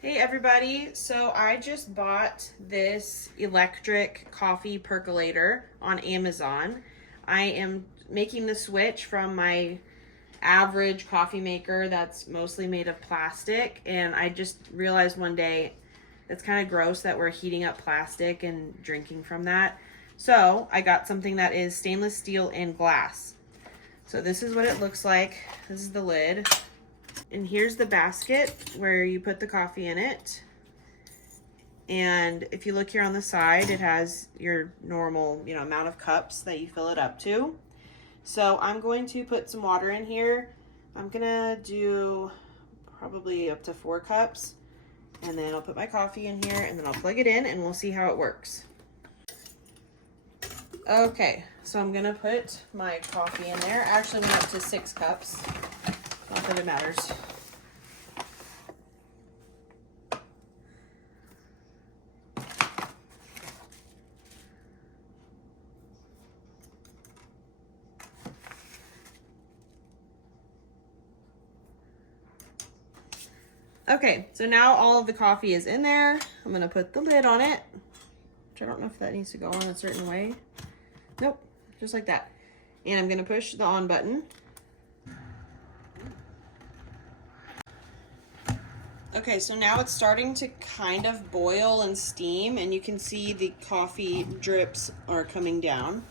Hey everybody, so I just bought this electric coffee percolator on Amazon. I am making the switch from my average coffee maker that's mostly made of plastic, and I just realized one day it's kind of gross that we're heating up plastic and drinking from that. So I got something that is stainless steel and glass. So this is what it looks like. This is the lid. And here's the basket where you put the coffee in it. And if you look here on the side, it has your normal, amount of cups that you fill it up to. So I'm going to put some water in here. I'm gonna do probably up to 4 cups. And then I'll put my coffee in here and then I'll plug it in and we'll see how it works. Okay, so I'm gonna put my coffee in there. I actually went up to 6 cups. Not that it matters. Okay, so now all of the coffee is in there. I'm gonna put the lid on it, which I don't know if that needs to go on a certain way. Nope, just like that. And I'm gonna push the on button. Okay, so now it's starting to kind of boil and steam, and you can see the coffee drips are coming down.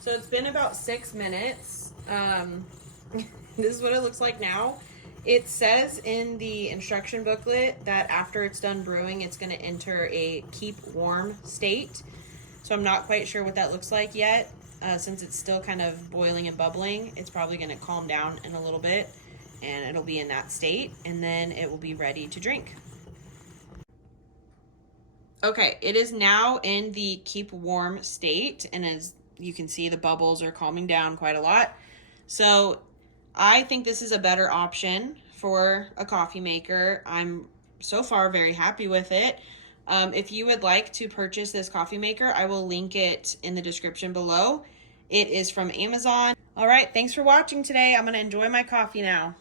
So it's been about 6 minutes. This is what it looks like now. It says in the instruction booklet that after it's done brewing, it's going to enter a keep warm state. So I'm not quite sure what that looks like yet. Since it's still kind of boiling and bubbling, it's probably going to calm down in a little bit and it'll be in that state, and then it will be ready to drink. Okay, it is now in the keep warm state, and as you can see, the bubbles are calming down quite a lot. So I think this is a better option for a coffee maker. I'm so far very happy with it. If you would like to purchase this coffee maker, I will link it in the description below. It is from Amazon. All right, thanks for watching today. I'm gonna enjoy my coffee now.